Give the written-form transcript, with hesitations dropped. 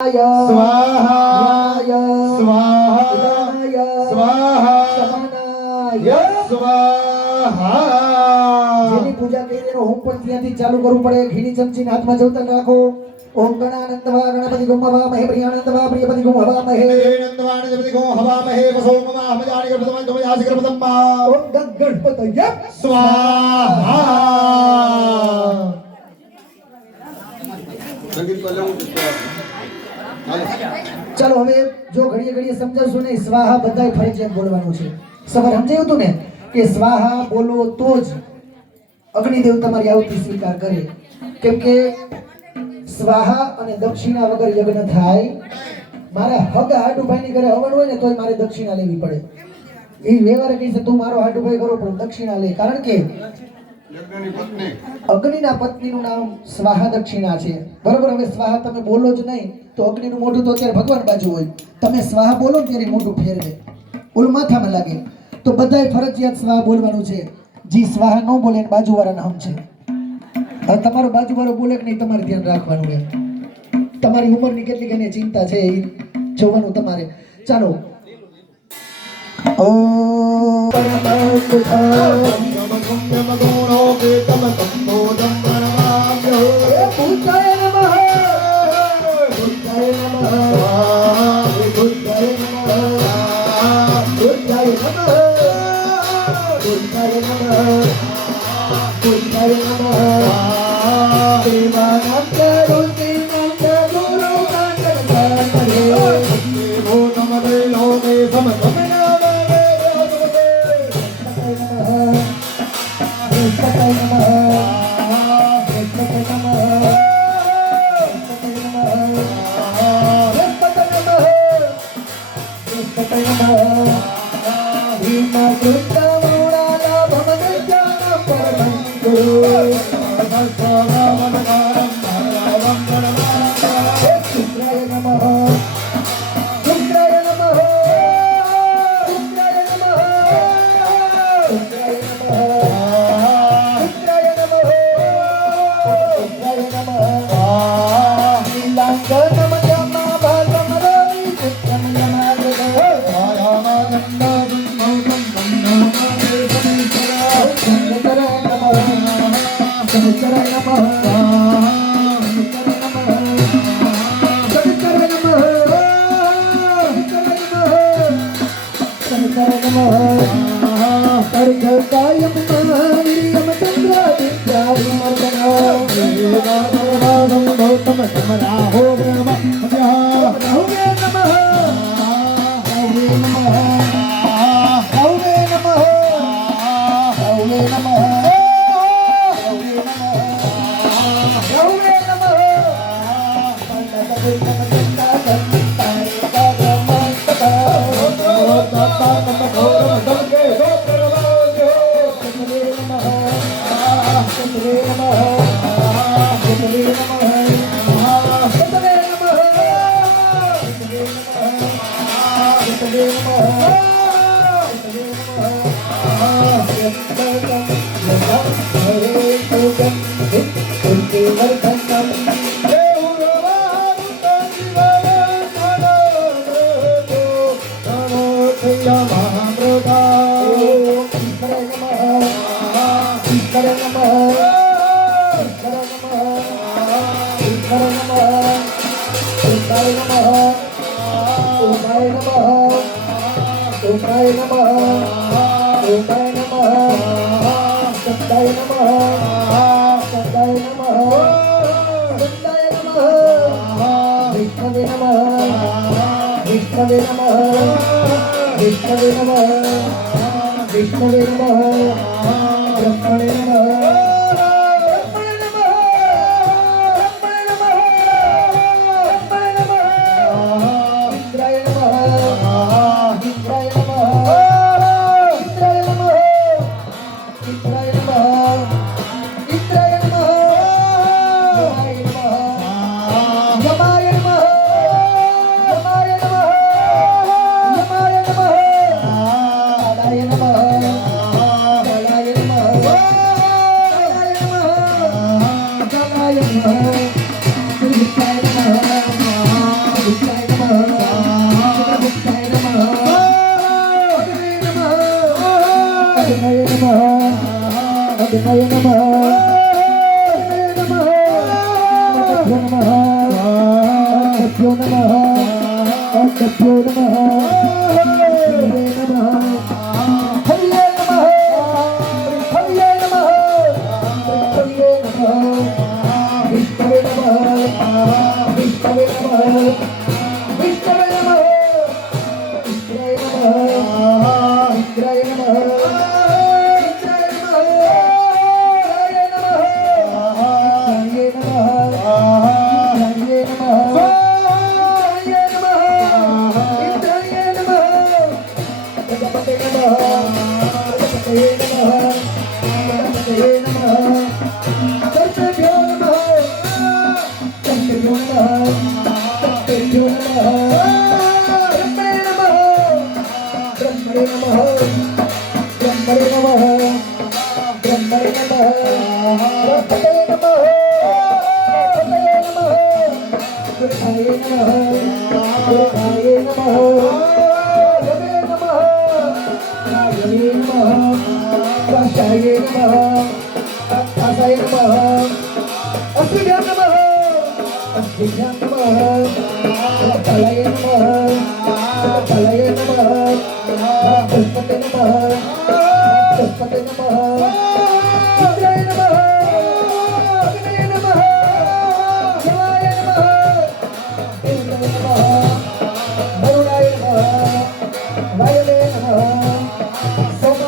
स्वाहा स्वाहा स्वाहा स्वाहा જેની પૂજા કરી એનો હોમ પણ ત્યાંથી ચાલુ કરવું પડે. ઘીની ચમચીને હાથમાં જવતન રાખો. ઓમ ગણાનંદવા ગણપતિ ગોમ હવામહે પ્રિયાનંદવા પ્રિયપતિ ગોમ હવામહે नंदवान जपति को हवा महे वसो मम हमजानि गणपतम तुम यासि गणपतम ઓમ ગણપતય स्वाहा ચાલો હવે જો ઘડીએ ઘડીએ સમજાવશો ને સ્વાહા બધાય ફરજિયાત બોલવાનું છે. સવાર સમજાયું હતું ને કે સ્વાહા બોલો તો જ અગ્નિદેવ તમારી આહુતિ સ્વીકાર કરે. કેમ કે સ્વાહા અને દક્ષિણા વગર યજ્ઞ થાય. મારા હગા હાડુભાઈની ઘરે હવન હોય ને તોય મારે દક્ષિણા લેવી પડે. એ વ્યવહાર કહે છે તું મારો હાડુભાઈ કરો પણ દક્ષિણા લે. કારણ કે અગ્નિના પત્નીનું નામ સ્વાહા દક્ષિણા છે. બરોબર. હવે સ્વાહા તમે બોલો જ નહીં તો અગ્નિનું મોઢું તો અત્યારે ભગવાન બાજુ હોય. તમે સ્વાહા બોલો ત્યારે મોઢું ફેરવે ઓલું માથામાં લાગે. તો બધાય ફરજિયાત સ્વાહા બોલવાનું છે. જી સ્વાહા ન બોલે એને બાજુવાળાના હમ છે. હવે તમારો બાજુવાળો બોલે કે નહીં તમારે ધ્યાન રાખવાનું છે. તમારી ઉંમરની કેટલીક એને ચિંતા છે એ જોવાનું તમારે. ચાલો ઓમ ओंभ्यो नमः ओंभ्यो नमः हरिये नमः हरिये नमः हरिये नमः विष्णवे नमः विष्णवे नमः विष्णवे नमः विष्णवे नमः इंद्राय नमः इंद्राय नमः हरे नमः हरे नमः हरे नमः हरे नमः इंद्राय नमः प्रजापते नमः प्रजापते नमः प्रजापते नमः कर्तव्यो नमः कर्तव्यो नमः कर्तव्यो नमः ब्रह्मणे नमः ब्रह्मणे नमः ब्रह्मणे नमः ब्रह्मणे नमः ब्रह्मणे नमः ब्रह्मणे नमः गुरुभाय नमः गुरुभाय नमः गुरवे नमः गुरवे नमः काशाय नमः काशाय नमः अस्मभ्यां नमः अस्मभ्यां नमः तलये नमः तलये नमः पुष्पते नमः पुष्पते नमः